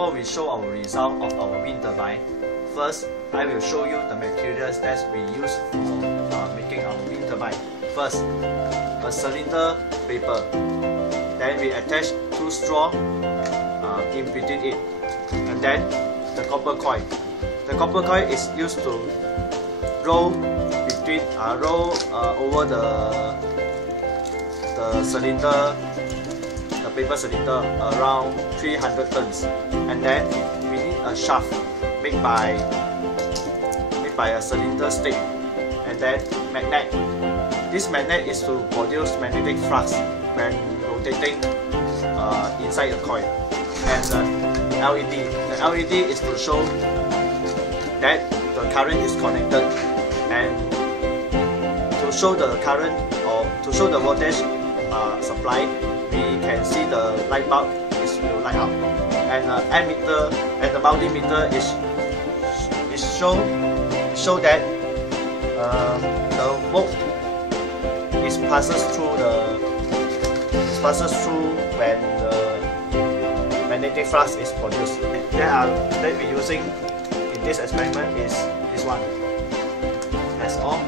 before we show our result of our wind turbine, first I will show you the materials that we use for making our wind turbine. First, a cylinder paper. Then we attach 2 straws in between it, and then the copper coil. The copper coil is used to roll over the cylinder, the paper cylinder, around 300 tons. And then we need a shaft made by a cylinder stick, and then magnet. This magnet is to produce magnetic flux when rotating inside the coil. And the LED. The LED is to show that the current is connected, and to show the current or to show the voltage supply, we can see the light bulb will light up, and the ammeter and the multimeter is show that the voltage passes through when the magnetic flux is produced. That we're using in this experiment is this one. That's all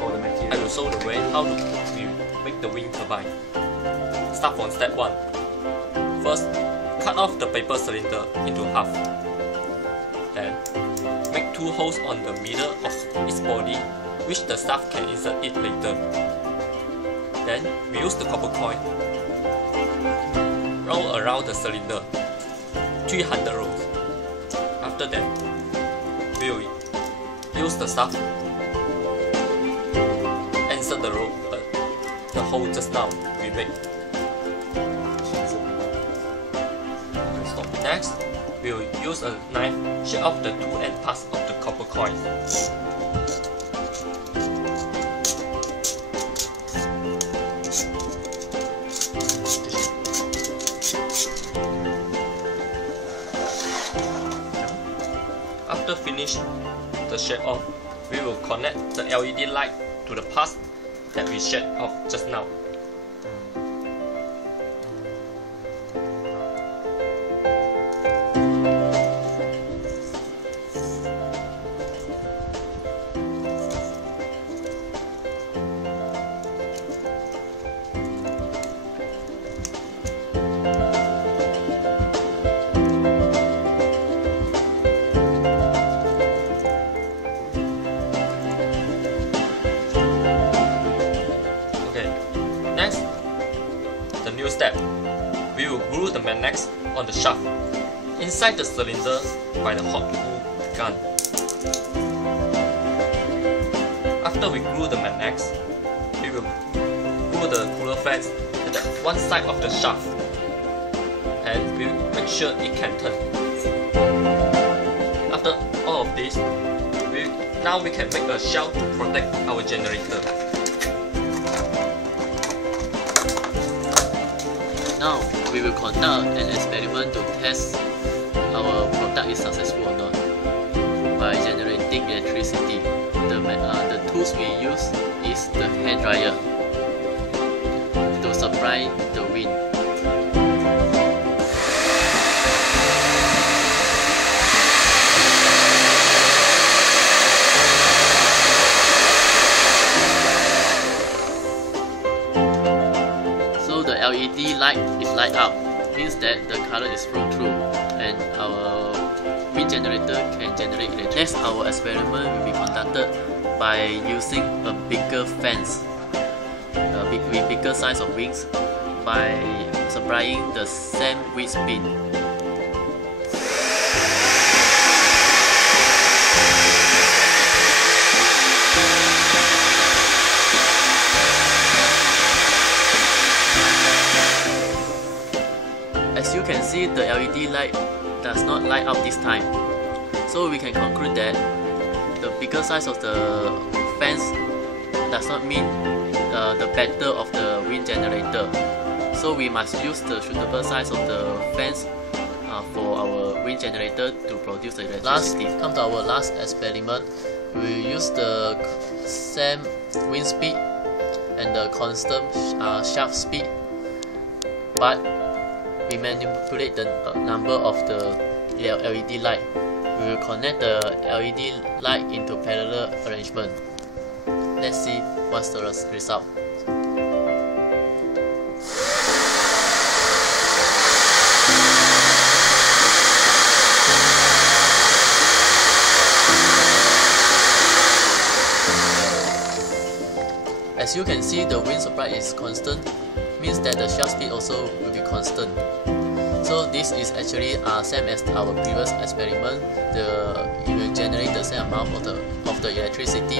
for the material. I will show the way how to make the wind turbine. Start from step 1. First, cut off the paper cylinder into half. Then, make 2 holes on the middle of its body, which the staff can insert it later. Then, we use the copper coil. Roll around the cylinder 300 rolls. After that, we will use the staff, insert the hole just now we made. Next, we will use a knife shake off the 2 end parts of the copper coil. After finish the shake off, we will connect the LED light to the parts that we shake off just now. Next, the new step, we will glue the magnets on the shaft inside the cylinder by the hot glue gun. After we glue the magnets, we will glue the cooler fans at one side of the shaft, and we will make sure it can turn. After all of this, now we can make a shell to protect our generator. Now, we will conduct an experiment to test our product is successful or not by generating electricity. The tools we use is the hair dryer to supply the wind. LED light is light up, means that the current is flow through and our wind generator can generate electricity. Next, our experiment will be conducted by using a bigger fans with bigger size of wings by supplying the same wind speed. As you can see, the LED light does not light up this time. So we can conclude that the bigger size of the fans does not mean the better of the wind generator. So we must use the suitable size of the fans for our wind generator to produce the electricity. Come to our last experiment. We will use the same wind speed and the constant shaft speed, but we manipulate the number of the LED light. We will connect the LED light into parallel arrangement. Let's see what's the result. As you can see, the wind supply is constant, means that the shaft speed also will be constant. So this is actually same as our previous experiment. It will generate the same amount of the electricity,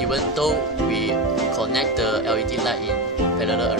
even though we connect the LED light in parallel